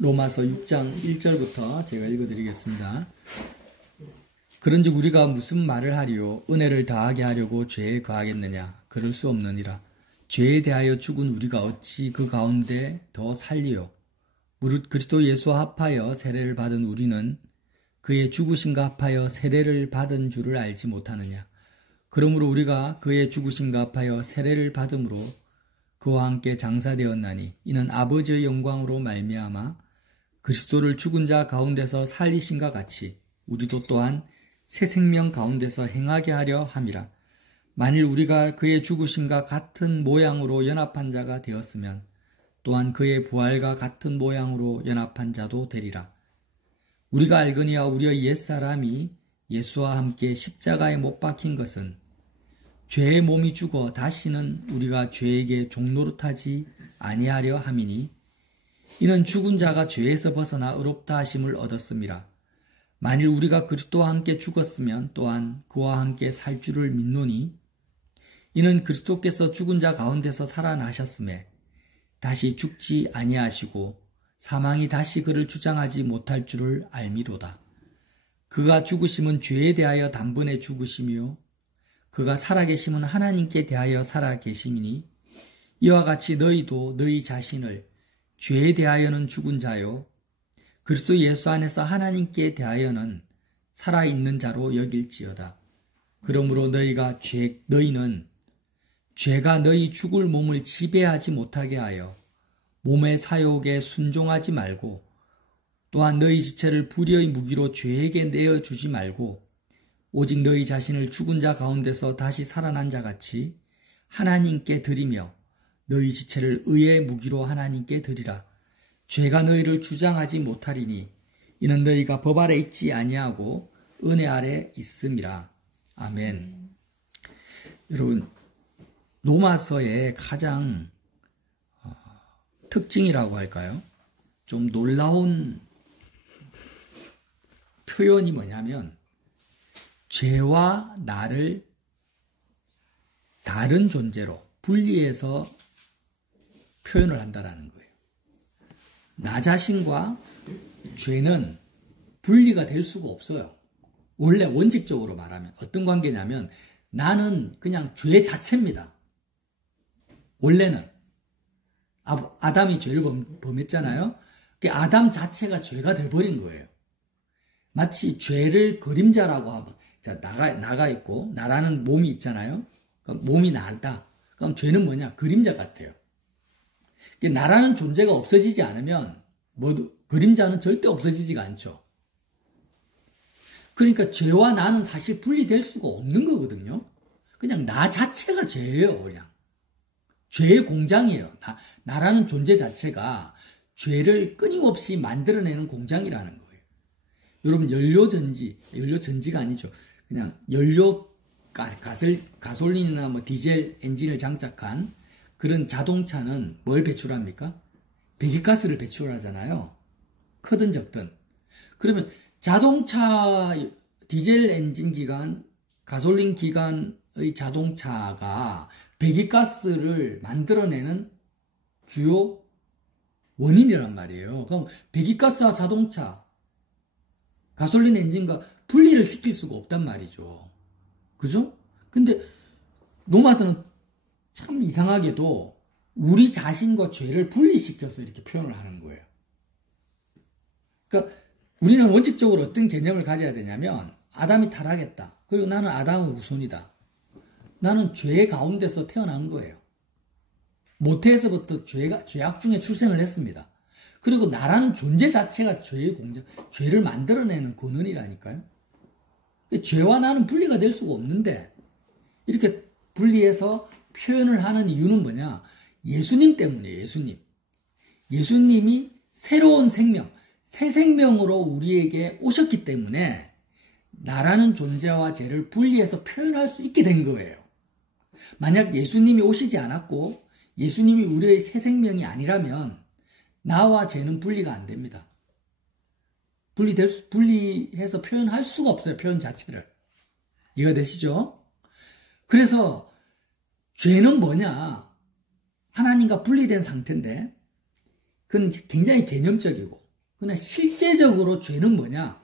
로마서 6장 1절부터 제가 읽어드리겠습니다. 그런즉 우리가 무슨 말을 하리요? 은혜를 더하게 하려고 죄에 거하겠느냐? 그럴 수 없느니라. 죄에 대하여 죽은 우리가 어찌 그 가운데 더 살리요? 무릇 그리스도 예수와 합하여 세례를 받은 우리는 그의 죽으심과 합하여 세례를 받은 줄을 알지 못하느냐? 그러므로 우리가 그의 죽으심과 합하여 세례를 받음으로 그와 함께 장사되었나니 이는 아버지의 영광으로 말미암아 그리스도를 죽은 자 가운데서 살리신과 같이 우리도 또한 새 생명 가운데서 행하게 하려 함이라. 만일 우리가 그의 죽으심과 같은 모양으로 연합한 자가 되었으면 또한 그의 부활과 같은 모양으로 연합한 자도 되리라. 우리가 알거니와 우리의 옛사람이 예수와 함께 십자가에 못 박힌 것은 죄의 몸이 죽어 다시는 우리가 죄에게 종노릇하지 아니하려 함이니 이는 죽은 자가 죄에서 벗어나 의롭다 하심을 얻었음이라. 만일 우리가 그리스도와 함께 죽었으면 또한 그와 함께 살 줄을 믿노니 이는 그리스도께서 죽은 자 가운데서 살아나셨음에 다시 죽지 아니하시고 사망이 다시 그를 주장하지 못할 줄을 알미로다. 그가 죽으심은 죄에 대하여 단번에 죽으심이요 그가 살아계심은 하나님께 대하여 살아계심이니 이와 같이 너희도 너희 자신을 죄에 대하여는 죽은 자요 그리스도 예수 안에서 하나님께 대하여는 살아있는 자로 여길지어다. 그러므로 너희는 죄가 너희 죽을 몸을 지배하지 못하게 하여 몸의 사욕에 순종하지 말고 또한 너희 지체를 불의의 무기로 죄에게 내어주지 말고 오직 너희 자신을 죽은 자 가운데서 다시 살아난 자같이 하나님께 드리며 너희 지체를 의의 무기로 하나님께 드리라. 죄가 너희를 주장하지 못하리니 이는 너희가 법 아래 있지 아니하고 은혜 아래 있음이라. 아멘. 여러분, 로마서의 가장 특징이라고 할까요? 좀 놀라운 표현이 뭐냐면 죄와 나를 다른 존재로 분리해서 표현을 한다라는 거예요. 나 자신과 죄는 분리가 될 수가 없어요. 원래 원칙적으로 말하면 어떤 관계냐면 나는 그냥 죄 자체입니다. 원래는 아담이 죄를 범했잖아요. 아담 자체가 죄가 돼버린 거예요. 마치 죄를 그림자라고 하면 자, 나가 있고 나라는 몸이 있잖아요. 그럼 몸이 나다. 그럼 죄는 뭐냐? 그림자 같아요. 나라는 존재가 없어지지 않으면 그림자는 절대 없어지지가 않죠. 그러니까 죄와 나는 사실 분리될 수가 없는 거거든요. 그냥 나 자체가 죄예요. 그냥 죄의 공장이에요. 나라는 존재 자체가 죄를 끊임없이 만들어내는 공장이라는 거예요. 여러분 연료전지가 아니죠. 그냥 가솔린이나 디젤 엔진을 장착한 그런 자동차는 뭘 배출합니까? 배기가스를 배출하잖아요. 크든 적든. 그러면 자동차 디젤 엔진 기관, 가솔린 기관의 자동차가 배기가스를 만들어내는 주요 원인이란 말이에요. 그럼 배기가스와 자동차, 가솔린 엔진과 분리를 시킬 수가 없단 말이죠. 그죠? 근데 로마서는 참 이상하게도 우리 자신과 죄를 분리시켜서 이렇게 표현을 하는 거예요. 그러니까 우리는 원칙적으로 어떤 개념을 가져야 되냐면 아담이 타락했다. 그리고 나는 아담의 후손이다. 나는 죄 가운데서 태어난 거예요. 모태에서부터 죄악 중에 출생을 했습니다. 그리고 나라는 존재 자체가 죄의 공장, 죄를 만들어내는 근원이라니까요. 죄와 나는 분리가 될 수가 없는데 이렇게 분리해서 표현을 하는 이유는 뭐냐? 예수님 때문이에요. 예수님이 새로운 생명, 새 생명으로 우리에게 오셨기 때문에 나라는 존재와 죄를 분리해서 표현할 수 있게 된 거예요. 만약 예수님이 오시지 않았고 예수님이 우리의 새 생명이 아니라면 나와 죄는 분리가 안 됩니다. 분리해서 표현할 수가 없어요. 표현 자체를. 이해가 되시죠? 그래서 죄는 뭐냐? 하나님과 분리된 상태인데 그건 굉장히 개념적이고 그러나 실제적으로 죄는 뭐냐?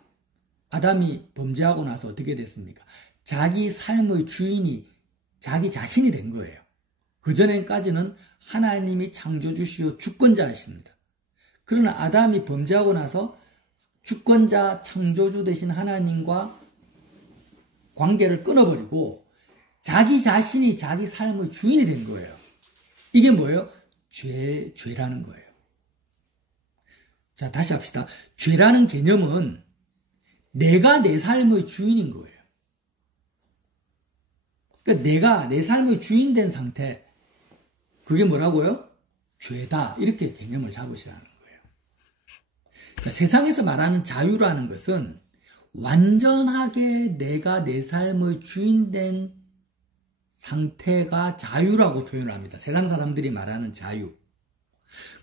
아담이 범죄하고 나서 어떻게 됐습니까? 자기 삶의 주인이 자기 자신이 된 거예요. 그전에까지는 하나님이 창조주시오 주권자이십니다. 그러나 아담이 범죄하고 나서 주권자 창조주 되신 하나님과 관계를 끊어버리고 자기 자신이 자기 삶의 주인이 된 거예요. 이게 뭐예요? 죄라는 거예요. 자, 다시 합시다. 죄라는 개념은 내가 내 삶의 주인인 거예요. 그러니까 내가 내 삶의 주인 된 상태, 그게 뭐라고요? 죄다. 이렇게 개념을 잡으시라는 거예요. 자, 세상에서 말하는 자유라는 것은 완전하게 내가 내 삶의 주인 된 상태가 자유라고 표현을 합니다. 세상 사람들이 말하는 자유.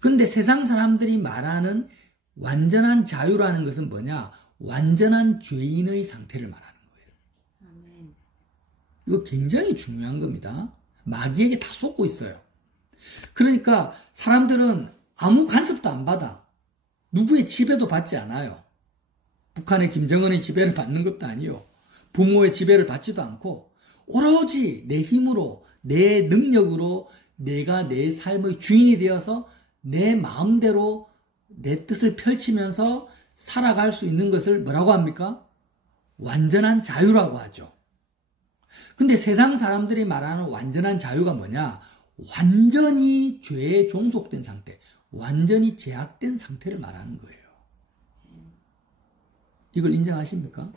근데 세상 사람들이 말하는 완전한 자유라는 것은 뭐냐? 완전한 죄인의 상태를 말하는 거예요. 이거 굉장히 중요한 겁니다. 마귀에게 다 쏟고 있어요. 그러니까 사람들은 아무 간섭도 안 받아. 누구의 지배도 받지 않아요. 북한의 김정은의 지배를 받는 것도 아니요. 부모의 지배를 받지도 않고 오로지 내 힘으로, 내 능력으로 내가 내 삶의 주인이 되어서 내 마음대로 내 뜻을 펼치면서 살아갈 수 있는 것을 뭐라고 합니까? 완전한 자유라고 하죠. 근데 세상 사람들이 말하는 완전한 자유가 뭐냐? 완전히 죄에 종속된 상태, 완전히 제약된 상태를 말하는 거예요. 이걸 인정하십니까?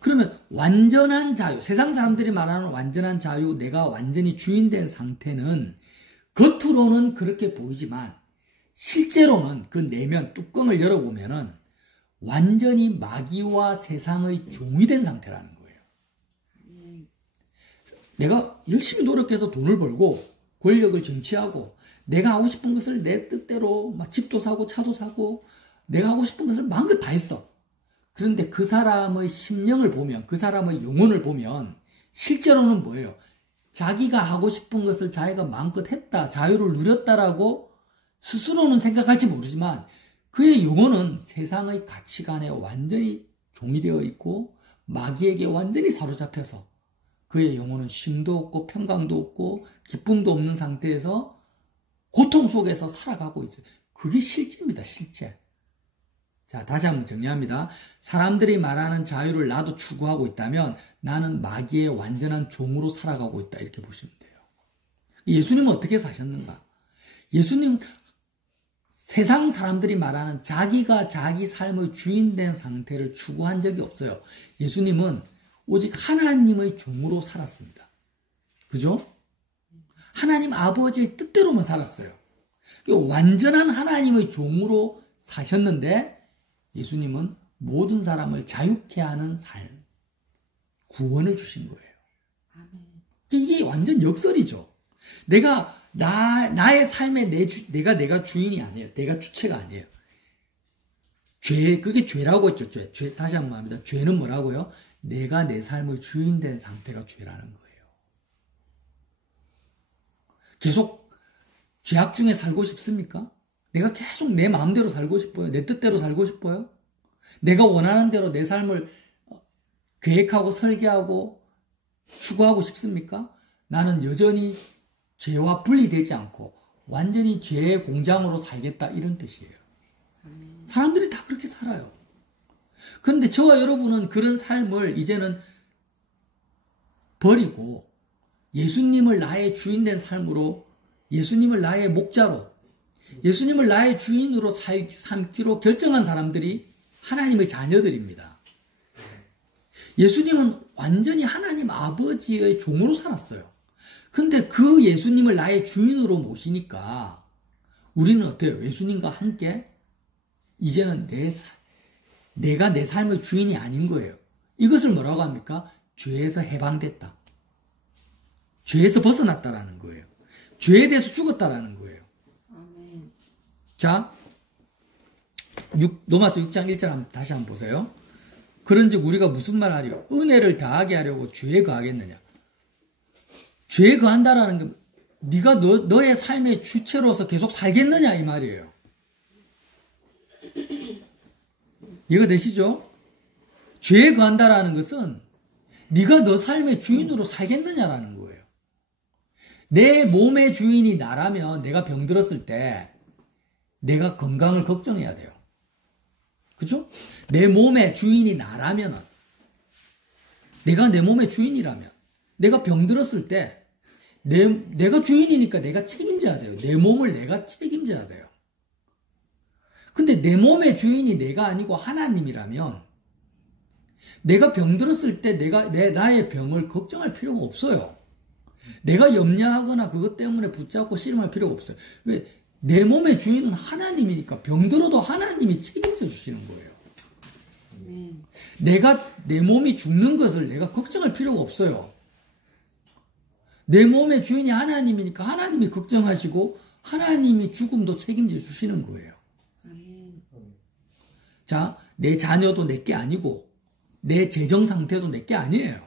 그러면 완전한 자유, 세상 사람들이 말하는 완전한 자유, 내가 완전히 주인된 상태는 겉으로는 그렇게 보이지만 실제로는 그 내면 뚜껑을 열어보면은 완전히 마귀와 세상의 종이 된 상태라는 거예요. 내가 열심히 노력해서 돈을 벌고 권력을 쟁취하고 내가 하고 싶은 것을 내 뜻대로 막 집도 사고 차도 사고 내가 하고 싶은 것을 마음껏 다 했어. 그런데 그 사람의 심령을 보면, 그 사람의 영혼을 보면 실제로는 뭐예요? 자기가 하고 싶은 것을 자기가 마음껏 했다, 자유를 누렸다라고 스스로는 생각할지 모르지만 그의 영혼은 세상의 가치관에 완전히 종이 되어 있고 마귀에게 완전히 사로잡혀서 그의 영혼은 쉼도 없고 평강도 없고 기쁨도 없는 상태에서 고통 속에서 살아가고 있어요. 그게 실제입니다. 실제. 자, 다시 한번 정리합니다. 사람들이 말하는 자유를 나도 추구하고 있다면 나는 마귀의 완전한 종으로 살아가고 있다. 이렇게 보시면 돼요. 예수님은 어떻게 사셨는가? 예수님 세상 사람들이 말하는 자기가 자기 삶의 주인 된 상태를 추구한 적이 없어요. 예수님은 오직 하나님의 종으로 살았습니다. 그죠? 하나님 아버지의 뜻대로만 살았어요. 완전한 하나님의 종으로 사셨는데 예수님은 모든 사람을 자유케 하는 삶, 구원을 주신 거예요. 이게 완전 역설이죠. 나의 삶에 내가 주인이 아니에요. 내가 주체가 아니에요. 그게 죄라고 했죠. 죄. 다시 한번 합니다. 죄는 뭐라고요? 내가 내 삶의 주인 된 상태가 죄라는 거예요. 계속 죄악 중에 살고 싶습니까? 내가 계속 내 마음대로 살고 싶어요? 내 뜻대로 살고 싶어요? 내가 원하는 대로 내 삶을 계획하고 설계하고 추구하고 싶습니까? 나는 여전히 죄와 분리되지 않고 완전히 죄의 공장으로 살겠다 이런 뜻이에요. 사람들이 다 그렇게 살아요. 그런데 저와 여러분은 그런 삶을 이제는 버리고 예수님을 나의 주인된 삶으로, 예수님을 나의 목자로, 예수님을 나의 주인으로 삼기로 결정한 사람들이 하나님의 자녀들입니다. 예수님은 완전히 하나님 아버지의 종으로 살았어요. 근데 그 예수님을 나의 주인으로 모시니까 우리는 어때요? 예수님과 함께 이제는 내가 내 삶의 주인이 아닌 거예요. 이것을 뭐라고 합니까? 죄에서 해방됐다. 죄에서 벗어났다라는 거예요. 죄에 대해서 죽었다라는 거예요. 아멘. 자, 로마서 6장 1절 다시 한번 보세요. 그런즉 우리가 무슨 말 하려? 은혜를 더하게 하려고 죄에 거하겠느냐? 죄에 거한다라는 게 네가 너의 삶의 주체로서 계속 살겠느냐 이 말이에요. 이해가 되시죠? 죄에 거한다라는 것은 네가 너 삶의 주인으로 살겠느냐라는 거예요. 내 몸의 주인이 나라면 내가 병들었을 때 내가 건강을 걱정해야 돼요. 그죠? 내 몸의 주인이 나라면, 내가 내 몸의 주인이라면, 내가 병들었을 때 내가 주인이니까 내가 책임져야 돼요. 내 몸을 내가 책임져야 돼요. 근데 내 몸의 주인이 내가 아니고 하나님이라면 내가 병들었을 때 나의 병을 걱정할 필요가 없어요. 내가 염려하거나 그것 때문에 붙잡고 씨름할 필요가 없어요. 왜? 내 몸의 주인은 하나님이니까 병들어도 하나님이 책임져 주시는 거예요. 내 몸이 죽는 것을 내가 걱정할 필요가 없어요. 내 몸의 주인이 하나님이니까 하나님이 걱정하시고 하나님이 죽음도 책임져 주시는 거예요. 자, 내 자녀도 내게 아니고 내 재정 상태도 내게 아니에요.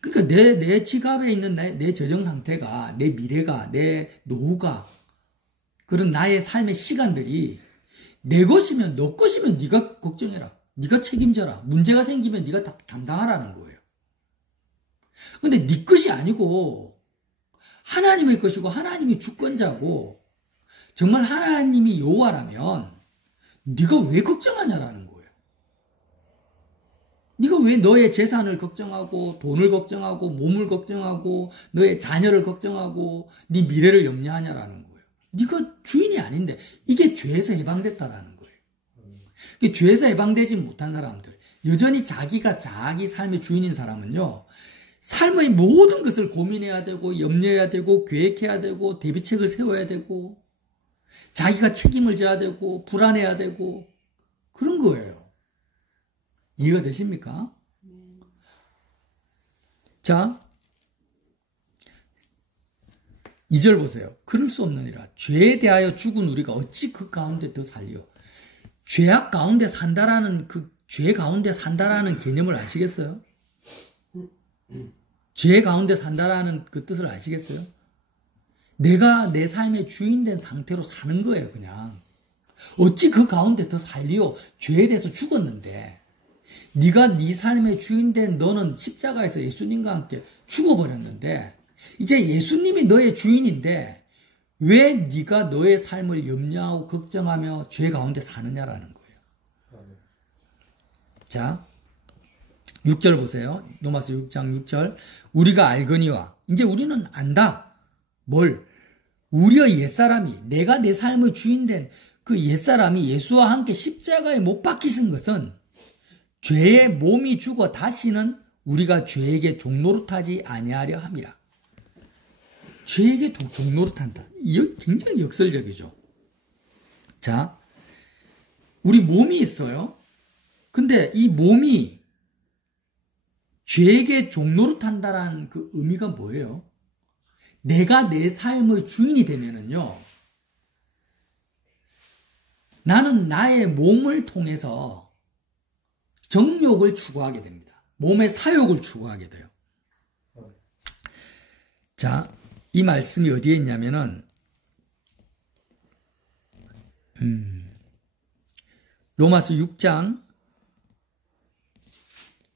그러니까 내 지갑에 있는 내 재정 상태가, 내 미래가, 내 노후가, 그런 나의 삶의 시간들이 내 것이면, 너 것이면 네가 걱정해라. 네가 책임져라. 문제가 생기면 네가 다 담당하라는 거예요. 근데 네 것이 아니고 하나님의 것이고 하나님이 주권자고 정말 하나님이 여호와라면 네가 왜 걱정하냐라는 거예요. 네가 왜 너의 재산을 걱정하고 돈을 걱정하고 몸을 걱정하고 너의 자녀를 걱정하고 네 미래를 염려하냐라는 거예요. 네가 주인이 아닌데 이게 죄에서 해방됐다라는 거예요. 죄에서 해방되지 못한 사람들, 여전히 자기가 자기 삶의 주인인 사람은요, 삶의 모든 것을 고민해야 되고 염려해야 되고 계획해야 되고 대비책을 세워야 되고 자기가 책임을 져야 되고 불안해야 되고 그런 거예요. 이해가 되십니까? 자, 2절 보세요. 그럴 수 없느니라. 죄에 대하여 죽은 우리가 어찌 그 가운데 더 살리요. 죄악 가운데 산다라는 죄 가운데 산다라는 개념을 아시겠어요? 죄 가운데 산다라는 그 뜻을 아시겠어요? 내가 내 삶의 주인 된 상태로 사는 거예요, 그냥. 어찌 그 가운데 더 살리요? 죄에 대해서 죽었는데 네가 네 삶의 주인 된 너는 십자가에서 예수님과 함께 죽어버렸는데 이제 예수님이 너의 주인인데 왜 네가 너의 삶을 염려하고 걱정하며 죄 가운데 사느냐라는 거예요. 자, 6절 보세요. 로마서 6장 6절. 우리가 알거니와, 이제 우리는 안다. 뭘? 우리의 옛사람이, 내가 내 삶의 주인 된 그 옛사람이 예수와 함께 십자가에 못 박히신 것은 죄의 몸이 죽어 다시는 우리가 죄에게 종노릇하지 아니하려 함이라. 죄에게 종노릇한다. 이거 굉장히 역설적이죠. 자, 우리 몸이 있어요. 근데 이 몸이 죄에게 종노릇한다라는 그 의미가 뭐예요? 내가 내 삶의 주인이 되면은요, 나는 나의 몸을 통해서 정욕을 추구하게 됩니다. 몸의 사욕을 추구하게 돼요. 자, 이 말씀이 어디에 있냐면은 로마서 6장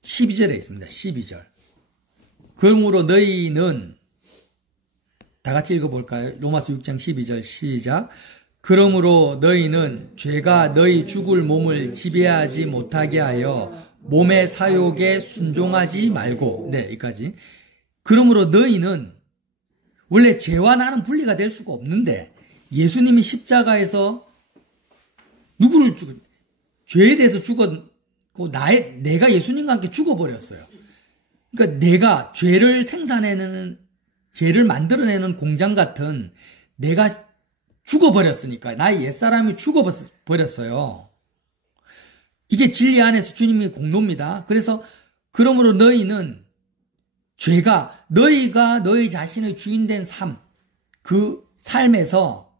12절에 있습니다. 12절. 그러므로 너희는, 다 같이 읽어볼까요? 로마서 6장 12절 시작. 그러므로 너희는 죄가 너희 죽을 몸을 지배하지 못하게 하여 몸의 사욕에 순종하지 말고, 네, 여기까지. 그러므로 너희는, 원래 죄와 나는 분리가 될 수가 없는데 예수님이 십자가에서 누구를 죄에 대해서 죽었고 내가 예수님과 함께 죽어버렸어요. 그러니까 내가 죄를 생산해내는, 죄를 만들어내는 공장 같은 내가 죽어버렸으니까, 나의 옛사람이 죽어버렸어요. 이게 진리 안에서 주님의 공로입니다. 그래서 그러므로 너희는 너희가 너희 자신의 주인된 삶, 그 삶에서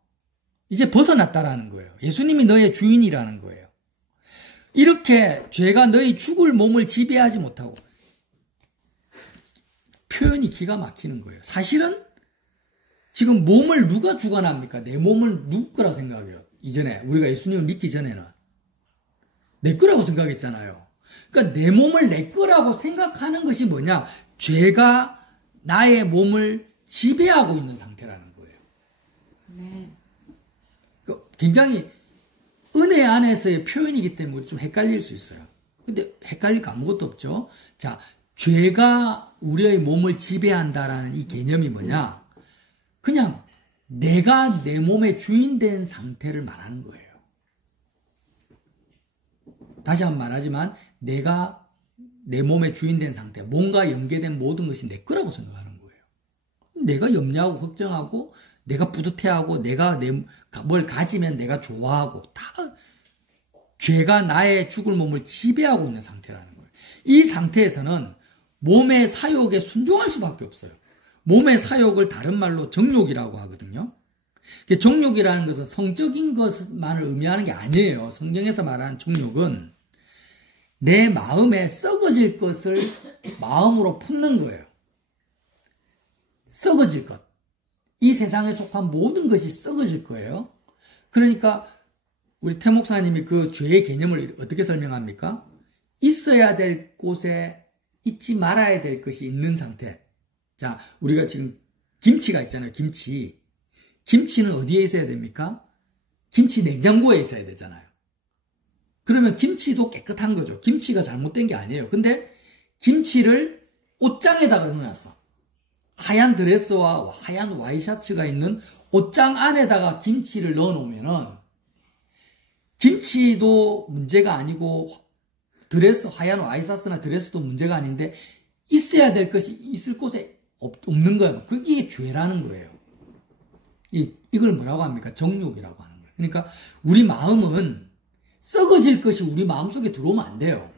이제 벗어났다라는 거예요. 예수님이 너의 주인이라는 거예요. 이렇게 죄가 너희 죽을 몸을 지배하지 못하고, 표현이 기가 막히는 거예요. 사실은 지금 몸을 누가 주관합니까? 내 몸을 누구 거라고 생각해요? 이전에, 우리가 예수님을 믿기 전에는. 내 거라고 생각했잖아요. 그러니까 내 몸을 내 거라고 생각하는 것이 뭐냐? 죄가 나의 몸을 지배하고 있는 상태라는 거예요. 네. 굉장히 은혜 안에서의 표현이기 때문에 좀 헷갈릴 수 있어요. 근데 헷갈릴 거 아무것도 없죠. 자, 죄가 우리의 몸을 지배한다라는 이 개념이 뭐냐? 그냥 내가 내 몸의 주인 된 상태를 말하는 거예요. 다시 한번 말하지만 내가 내 몸의 주인 된 상태, 몸과 연계된 모든 것이 내 거라고 생각하는 거예요. 내가 염려하고 걱정하고 내가 뿌듯해하고 내가 뭘 가지면 내가 좋아하고 다 죄가 나의 죽을 몸을 지배하고 있는 상태라는 거예요. 이 상태에서는 몸의 사욕에 순종할 수밖에 없어요. 몸의 사욕을 다른 말로 정욕이라고 하거든요. 정욕이라는 것은 성적인 것만을 의미하는 게 아니에요. 성경에서 말하는 정욕은 내 마음에 썩어질 것을 마음으로 품는 거예요. 썩어질 것. 이 세상에 속한 모든 것이 썩어질 거예요. 그러니까 우리 태 목사님이 그 죄의 개념을 어떻게 설명합니까? 있어야 될 곳에 있지 말아야 될 것이 있는 상태. 자, 우리가 지금 김치가 있잖아요. 김치. 김치는 어디에 있어야 됩니까? 김치 냉장고에 있어야 되잖아요. 그러면 김치도 깨끗한 거죠. 김치가 잘못된 게 아니에요. 근데 김치를 옷장에다가 넣어놨어. 하얀 드레스와 하얀 와이셔츠가 있는 옷장 안에다가 김치를 넣어놓으면은 김치도 문제가 아니고 드레스, 하얀 와이셔츠나 드레스도 문제가 아닌데 있어야 될 것이 있을 곳에 없는 거예요. 그게 죄라는 거예요. 이걸 뭐라고 합니까? 정욕이라고 하는 거예요. 그러니까 우리 마음은 썩어질 것이 우리 마음속에 들어오면 안 돼요.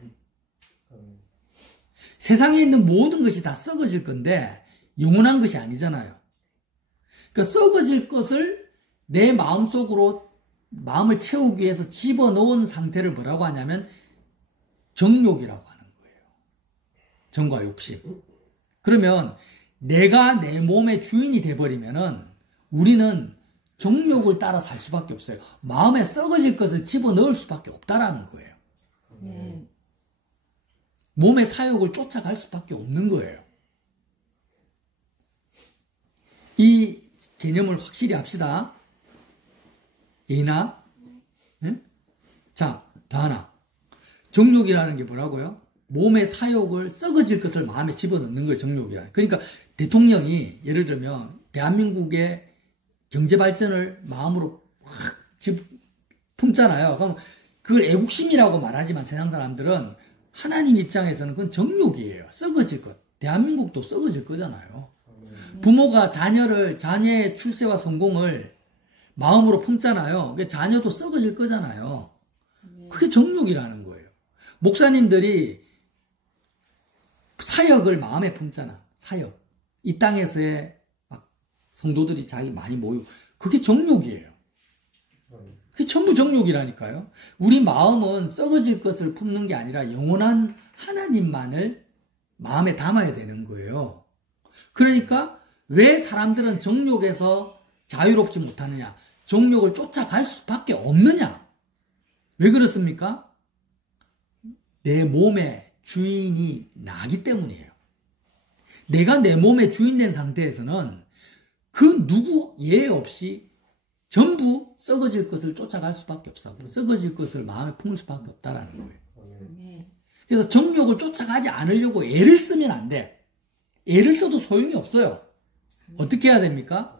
세상에 있는 모든 것이 다 썩어질 건데 영원한 것이 아니잖아요. 그러니까 썩어질 것을 내 마음속으로 마음을 채우기 위해서 집어넣은 상태를 뭐라고 하냐면 정욕이라고 하는 거예요. 정과 욕심. 그러면 내가 내 몸의 주인이 돼버리면은 우리는 정욕을 따라 살 수밖에 없어요. 마음에 썩어질 것을 집어넣을 수밖에 없다라는 거예요. 몸의 사욕을 쫓아갈 수밖에 없는 거예요. 이 개념을 확실히 합시다. 예나? 네? 자, 다하나. 정욕이라는 게 뭐라고요? 몸의 사욕을 썩어질 것을 마음에 집어넣는 걸 정욕이라. 그러니까 대통령이 예를 들면 대한민국의 경제 발전을 마음으로 확 품잖아요. 그럼 그걸 애국심이라고 말하지만 세상 사람들은 하나님 입장에서는 그건 정욕이에요. 썩어질 것. 대한민국도 썩어질 거잖아요. 부모가 자녀의 출세와 성공을 마음으로 품잖아요. 자녀도 썩어질 거잖아요. 그게 정욕이라는 거예요. 목사님들이 사역을 마음에 품잖아. 사역. 이 땅에서의 막 성도들이 자기 많이 모이고 그게 정욕이에요. 그게 전부 정욕이라니까요. 우리 마음은 썩어질 것을 품는 게 아니라 영원한 하나님만을 마음에 담아야 되는 거예요. 그러니까 왜 사람들은 정욕에서 자유롭지 못하느냐? 정욕을 쫓아갈 수밖에 없느냐? 왜 그렇습니까? 내 몸의 주인이 나기 때문이에요. 내가 내 몸의 주인 된 상태에서는 그 누구 예외 없이 전부 썩어질 것을 쫓아갈 수밖에 없어. 썩어질 것을 마음에 품을 수밖에 없다라는 거예요. 그래서 정욕을 쫓아가지 않으려고 애를 쓰면 안 돼. 애를 써도 소용이 없어요. 어떻게 해야 됩니까?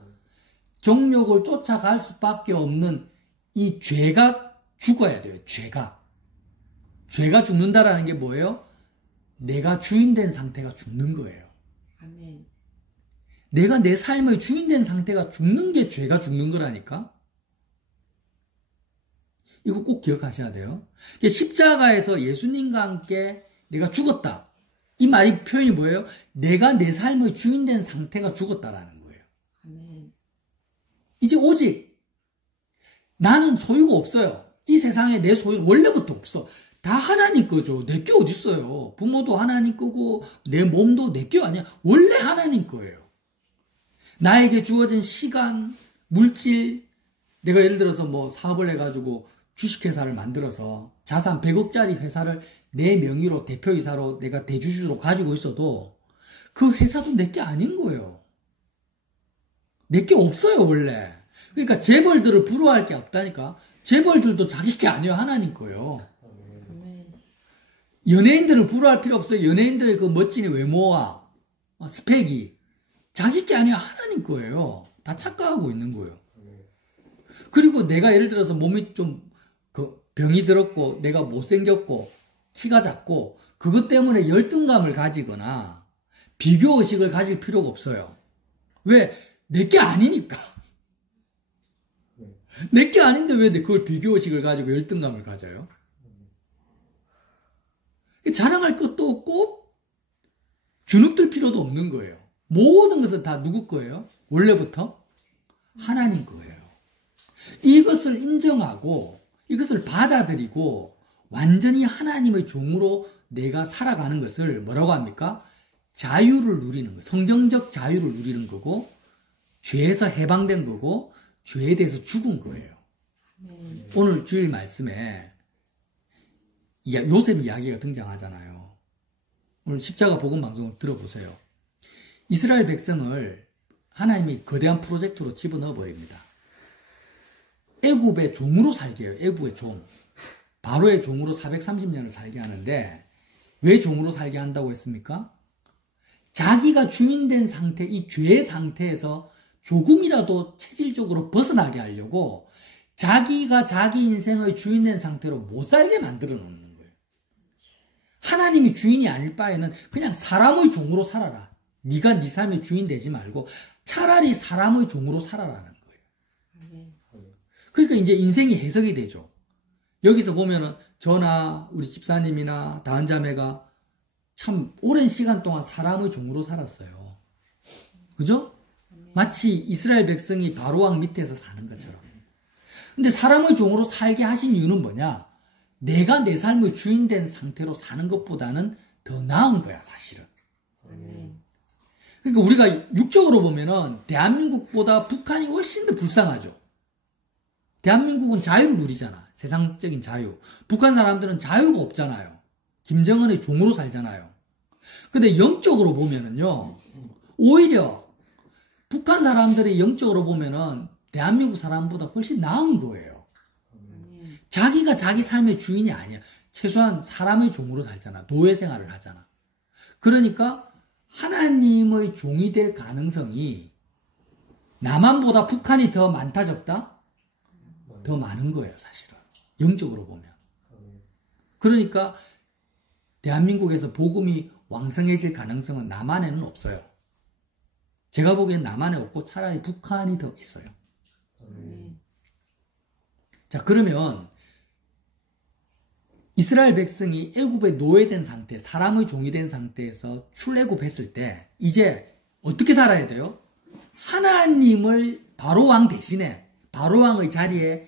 정욕을 쫓아갈 수밖에 없는 이 죄가 죽어야 돼요. 죄가 죽는다라는 게 뭐예요? 내가 주인된 상태가 죽는 거예요. 아멘. 내가 내 삶의 주인된 상태가 죽는 게 죄가 죽는 거라니까. 이거 꼭 기억하셔야 돼요. 십자가에서 예수님과 함께 내가 죽었다. 이 말이 표현이 뭐예요? 내가 내 삶의 주인된 상태가 죽었다라는 거예요. 아멘. 이제 오직 나는 소유가 없어요. 이 세상에 내 소유는 원래부터 없어. 다 하나님 거죠. 내 게 어디 있어요. 부모도 하나님 거고 내 몸도 내 게 아니야. 원래 하나님 거예요. 나에게 주어진 시간, 물질, 내가 예를 들어서 뭐 사업을 해가지고 주식회사를 만들어서 자산 100억짜리 회사를 내 명의로 대표이사로 내가 대주주로 가지고 있어도 그 회사도 내게 아닌 거예요. 내게 없어요, 원래. 그러니까 재벌들을 부러워할 게 없다니까. 재벌들도 자기 게 아니에요. 하나님 거예요. 아멘. 연예인들을 부러워할 필요 없어요. 연예인들의 그 멋진 외모와 스펙이 자기 게 아니에요. 하나님 거예요. 다 착각하고 있는 거예요. 그리고 내가 예를 들어서 몸이 좀 병이 들었고 내가 못생겼고 키가 작고 그것 때문에 열등감을 가지거나 비교의식을 가질 필요가 없어요. 왜? 내게 아니니까. 내게 아닌데 왜 그걸 비교의식을 가지고 열등감을 가져요? 자랑할 것도 없고 주눅들 필요도 없는 거예요. 모든 것은 다 누구 거예요? 원래부터 하나님 거예요. 이것을 인정하고 이것을 받아들이고 완전히 하나님의 종으로 내가 살아가는 것을 뭐라고 합니까? 자유를 누리는 거, 성경적 자유를 누리는 거고 죄에서 해방된 거고 죄에 대해서 죽은 거예요. 아멘. 오늘 주일 말씀에 요셉 이야기가 등장하잖아요. 오늘 십자가 복음 방송을 들어보세요. 이스라엘 백성을 하나님이 거대한 프로젝트로 집어넣어 버립니다. 애굽의 종으로 살게 해요. 애굽의 종. 바로의 종으로 430년을 살게 하는데 왜 종으로 살게 한다고 했습니까? 자기가 주인된 상태, 이 죄의 상태에서 조금이라도 체질적으로 벗어나게 하려고 자기가 자기 인생의 주인된 상태로 못 살게 만들어 놓는 거예요. 하나님이 주인이 아닐 바에는 그냥 사람의 종으로 살아라. 네가 네 삶의 주인 되지 말고 차라리 사람의 종으로 살아라는 거예요. 아멘. 그러니까 이제 인생이 해석이 되죠. 여기서 보면은 저나 우리 집사님이나 다은 자매가 참 오랜 시간 동안 사람의 종으로 살았어요. 그죠? 마치 이스라엘 백성이 바로왕 밑에서 사는 것처럼. 근데 사람의 종으로 살게 하신 이유는 뭐냐? 내가 내 삶의 주인된 상태로 사는 것보다는 더 나은 거야, 사실은. 아멘. 그러니까 우리가 육적으로 보면은 대한민국보다 북한이 훨씬 더 불쌍하죠. 대한민국은 자유를 누리잖아. 세상적인 자유. 북한 사람들은 자유가 없잖아요. 김정은의 종으로 살잖아요. 근데 영적으로 보면은요, 오히려 북한 사람들이 영적으로 보면은 대한민국 사람보다 훨씬 나은 거예요. 아멘. 자기가 자기 삶의 주인이 아니야. 최소한 사람의 종으로 살잖아. 노예 생활을 하잖아. 그러니까 하나님의 종이 될 가능성이 남한보다 북한이 더 많다 적다? 더 많은 거예요, 사실은. 영적으로 보면. 그러니까 대한민국에서 복음이 왕성해질 가능성은 남한에는 없어요. 제가 보기엔 남한에 없고 차라리 북한이 더 있어요. 아멘. 자, 그러면 이스라엘 백성이 애굽의 노예된 상태, 사람의 종이 된 상태에서 출애굽했을 때 이제 어떻게 살아야 돼요? 하나님을 바로왕 대신에 바로왕의 자리에,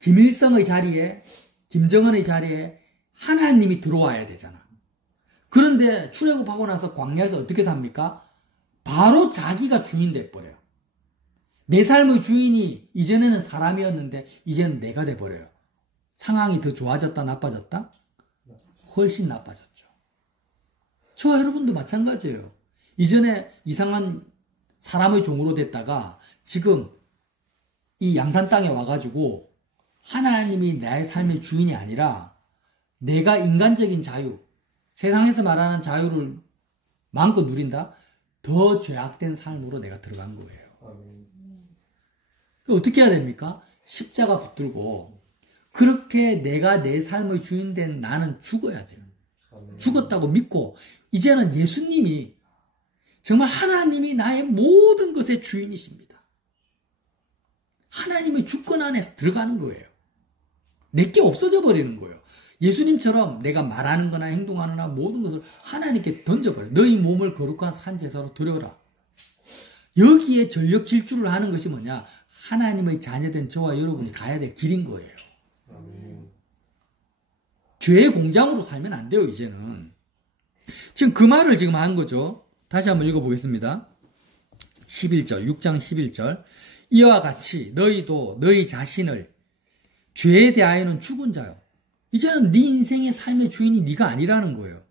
김일성의 자리에, 김정은의 자리에 하나님이 들어와야 되잖아. 그런데 출애굽하고 나서 광야에서 어떻게 삽니까? 바로 자기가 주인 돼버려요. 내 삶의 주인이 이전에는 사람이었는데 이제는 내가 돼버려요. 상황이 더 좋아졌다 나빠졌다? 훨씬 나빠졌죠. 저와 여러분도 마찬가지예요. 이전에 이상한 사람의 종으로 됐다가 지금 이 양산 땅에 와가지고 하나님이 나의 삶의 주인이 아니라 내가 인간적인 자유, 세상에서 말하는 자유를 마음껏 누린다? 더 죄악된 삶으로 내가 들어간 거예요. 어떻게 해야 됩니까? 십자가 붙들고 그렇게 내가 내 삶의 주인 된 나는 죽어야 돼요. 죽었다고 믿고 이제는 예수님이 정말 하나님이 나의 모든 것의 주인이십니다. 하나님의 주권 안에 들어가는 거예요. 내게 없어져 버리는 거예요. 예수님처럼 내가 말하는 거나 행동하는 거나 모든 것을 하나님께 던져버려요. 너희 몸을 거룩한 산제사로 드려라. 여기에 전력 질주를 하는 것이 뭐냐? 하나님의 자녀된 저와 여러분이 가야 될 길인 거예요. 죄의 공장으로 살면 안 돼요, 이제는. 지금 그 말을 지금 한 거죠. 다시 한번 읽어보겠습니다. 11절, 6장 11절. 이와 같이 너희도 너희 자신을 죄에 대하여는 죽은 자요. 이제는 네 인생의 삶의 주인이 네가 아니라는 거예요.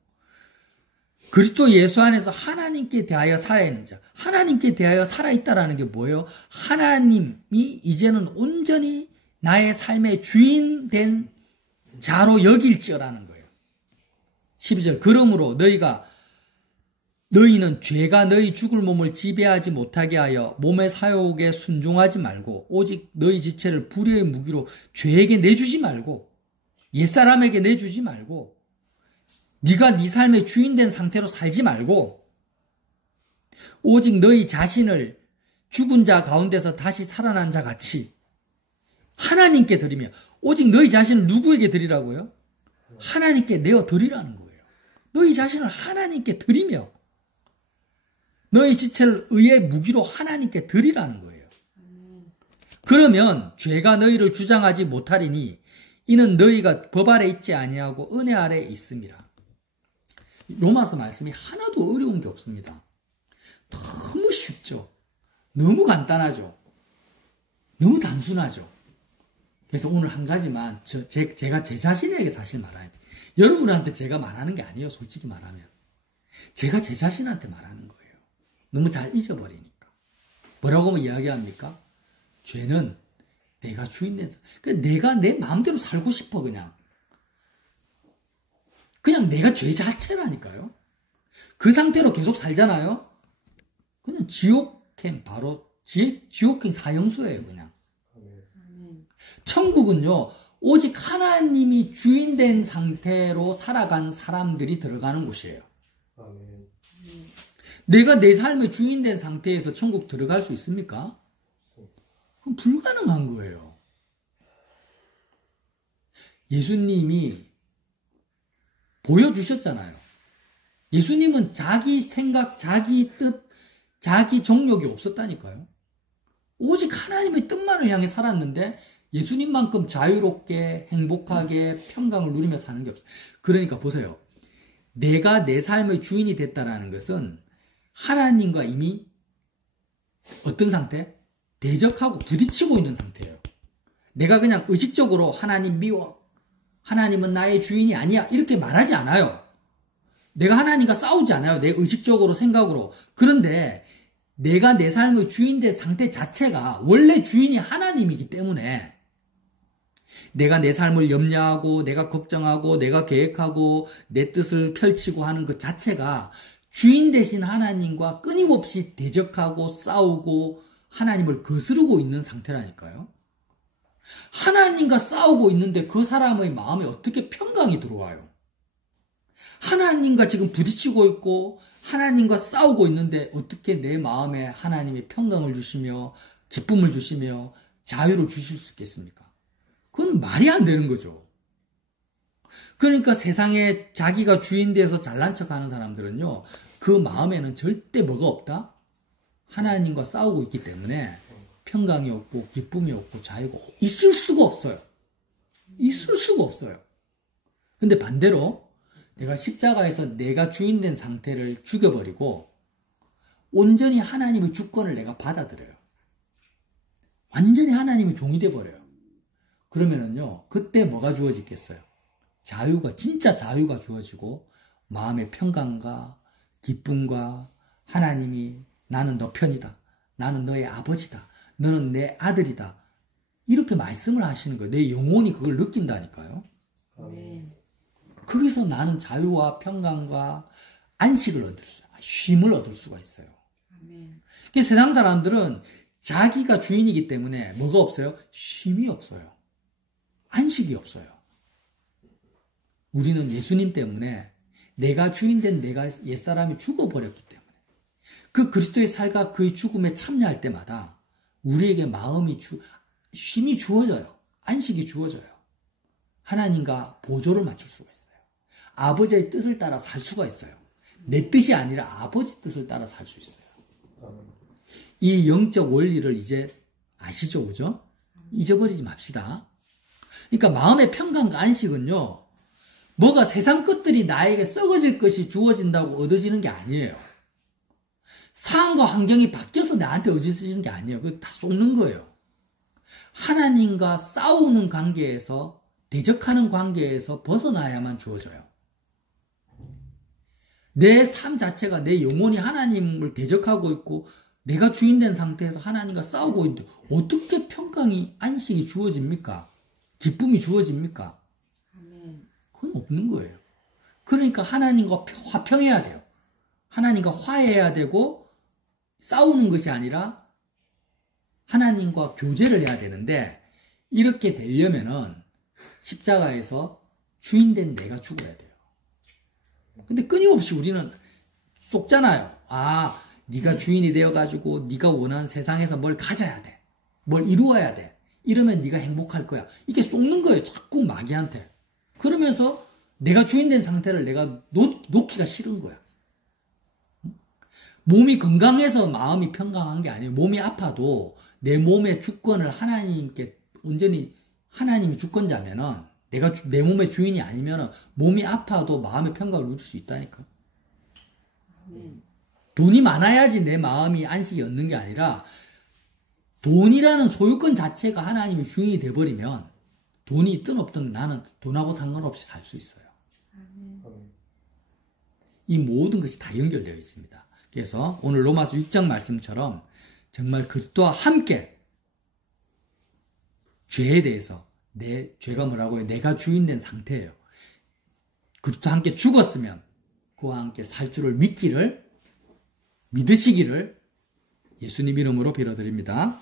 그리스도 예수 안에서 하나님께 대하여 살아있는 자. 하나님께 대하여 살아있다라는 게 뭐예요? 하나님이 이제는 온전히 나의 삶의 주인 된 자로 여길지어라는 거예요. 12절 그러므로 너희는 죄가 너희 죽을 몸을 지배하지 못하게 하여 몸의 사욕에 순종하지 말고 오직 너희 지체를 불의의 무기로 죄에게 내주지 말고 옛사람에게 내주지 말고 네가 네 삶의 주인 된 상태로 살지 말고 오직 너희 자신을 죽은 자 가운데서 다시 살아난 자 같이 하나님께 드리며 오직 너희 자신을 누구에게 드리라고요? 하나님께 내어 드리라는 거예요. 너희 자신을 하나님께 드리며 너희 지체를 의의 무기로 하나님께 드리라는 거예요. 그러면 죄가 너희를 주장하지 못하리니 이는 너희가 법 아래 있지 아니하고 은혜 아래 있음이라. 로마서 말씀이 하나도 어려운 게 없습니다. 너무 쉽죠. 너무 간단하죠. 너무 단순하죠. 그래서 오늘 한 가지만 제가 제 자신에게 사실 말하지. 여러분한테 제가 말하는 게 아니에요. 솔직히 말하면. 제가 제 자신한테 말하는 거예요. 너무 잘 잊어버리니까. 뭐라고 이야기합니까? 죄는 내가 주인 된 내가 내 마음대로 살고 싶어 그냥 내가 죄 자체라니까요. 그 상태로 계속 살잖아요. 그냥 지옥행 바로 지옥행 사형수예요 그냥. 천국은요 오직 하나님이 주인 된 상태로 살아간 사람들이 들어가는 곳이에요. 내가 내 삶의 주인 된 상태에서 천국 들어갈 수 있습니까? 그럼 불가능한 거예요. 예수님이 보여주셨잖아요. 예수님은 자기 생각, 자기 뜻, 자기 정욕이 없었다니까요. 오직 하나님의 뜻만을 향해 살았는데 예수님만큼 자유롭게 행복하게 평강을 누리며 사는 게 없어요. 그러니까 보세요. 내가 내 삶의 주인이 됐다는 것은 하나님과 이미 어떤 상태? 대적하고 부딪히고 있는 상태예요. 내가 그냥 의식적으로 하나님 미워. 하나님은 나의 주인이 아니야. 이렇게 말하지 않아요. 내가 하나님과 싸우지 않아요. 내 의식적으로 생각으로. 그런데 내가 내 삶의 주인 된 상태 자체가 원래 주인이 하나님이기 때문에 내가 내 삶을 염려하고 내가 걱정하고 내가 계획하고 내 뜻을 펼치고 하는 것 자체가 주인 되신 하나님과 끊임없이 대적하고 싸우고 하나님을 거스르고 있는 상태라니까요. 하나님과 싸우고 있는데 그 사람의 마음에 어떻게 평강이 들어와요? 하나님과 지금 부딪히고 있고 하나님과 싸우고 있는데 어떻게 내 마음에 하나님의 평강을 주시며 기쁨을 주시며 자유를 주실 수 있겠습니까? 그건 말이 안 되는 거죠. 그러니까 세상에 자기가 주인 돼서 잘난 척하는 사람들은요. 그 마음에는 절대 뭐가 없다? 하나님과 싸우고 있기 때문에 평강이 없고 기쁨이 없고 자유가 있을 수가 없어요. 있을 수가 없어요. 근데 반대로 내가 십자가에서 내가 주인 된 상태를 죽여버리고 온전히 하나님의 주권을 내가 받아들여요. 완전히 하나님의 종이 돼버려요. 그러면은요, 그때 뭐가 주어지겠어요? 자유가, 진짜 자유가 주어지고 마음의 평강과 기쁨과 하나님이 나는 너 편이다. 나는 너의 아버지다. 너는 내 아들이다. 이렇게 말씀을 하시는 거예요. 내 영혼이 그걸 느낀다니까요. 거기서 나는 자유와 평강과 안식을 얻을 수, 쉼을 얻을 수가 있어요. 그래서 세상 사람들은 자기가 주인이기 때문에 뭐가 없어요? 쉼이 없어요. 안식이 없어요. 우리는 예수님 때문에 내가 주인된 내가 옛사람이 죽어버렸기 때문에 그 그리스도의 살과 그의 죽음에 참여할 때마다 우리에게 쉼이 주어져요. 안식이 주어져요. 하나님과 보조를 맞출 수가 있어요. 아버지의 뜻을 따라 살 수가 있어요. 내 뜻이 아니라 아버지 뜻을 따라 살 수 있어요. 이 영적 원리를 이제 아시죠? 그죠? 잊어버리지 맙시다. 그러니까 마음의 평강과 안식은요. 뭐가 세상 것들이 나에게 썩어질 것이 주어진다고 얻어지는 게 아니에요. 상황과 환경이 바뀌어서 나한테 얻어지는 게 아니에요. 그거 다 쏟는 거예요. 하나님과 싸우는 관계에서, 대적하는 관계에서 벗어나야만 주어져요. 내 삶 자체가, 내 영혼이 하나님을 대적하고 있고 내가 주인된 상태에서 하나님과 싸우고 있는데 어떻게 평강이, 안식이 주어집니까? 기쁨이 주어집니까? 아멘. 그건 없는 거예요. 그러니까 하나님과 화평해야 돼요. 하나님과 화해해야 되고 싸우는 것이 아니라 하나님과 교제를 해야 되는데, 이렇게 되려면은 십자가에서 주인된 내가 죽어야 돼요. 근데 끊임없이 우리는 속잖아요. 아, 네가 주인이 되어가지고 네가 원하는 세상에서 뭘 가져야 돼. 뭘 이루어야 돼. 이러면 네가 행복할 거야. 이게 속는 거예요. 자꾸 마귀한테. 그러면서 내가 주인된 상태를 내가 놓기가 싫은 거야. 몸이 건강해서 마음이 평강한 게 아니에요. 몸이 아파도 내 몸의 주권을 하나님께 온전히, 하나님이 주권자면은, 내가 내 몸의 주인이 아니면은 몸이 아파도 마음의 평강을 누릴 수 있다니까. 아멘. 돈이 많아야지 내 마음이 안식이 얻는 게 아니라, 돈이라는 소유권 자체가 하나님의 주인이 돼버리면 돈이 있든 없든 나는 돈하고 상관없이 살 수 있어요. 이 모든 것이 다 연결되어 있습니다. 그래서 오늘 로마서 6장 말씀처럼 정말 그리스도와 함께 죄에 대해서, 내 죄가 뭐라고요? 내가 주인된 상태예요. 그리스도와 함께 죽었으면 그와 함께 살 줄을 믿으시기를 예수님 이름으로 빌어드립니다.